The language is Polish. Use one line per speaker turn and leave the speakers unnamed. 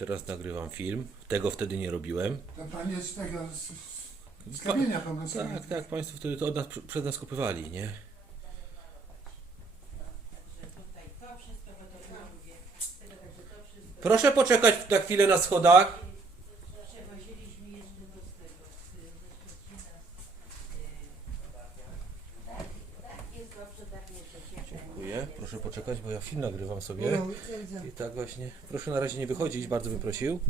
Teraz nagrywam film. Tego wtedy nie robiłem.
To pan jest tego, z, z kamienia prostu.
Tak, tak, Państwo wtedy to od nas, przed nas kopywali, nie? Proszę poczekać na chwilę na schodach.
przewoziliśmy jeszcze do tego, z- ze Szczecina. y, Tak, tak jest dobrze, tak nie przecież.
Dziękuję. Proszę poczekać, bo ja film nagrywam sobie.
No,
I tak właśnie. Proszę na razie nie wychodzić, bardzo bym prosił.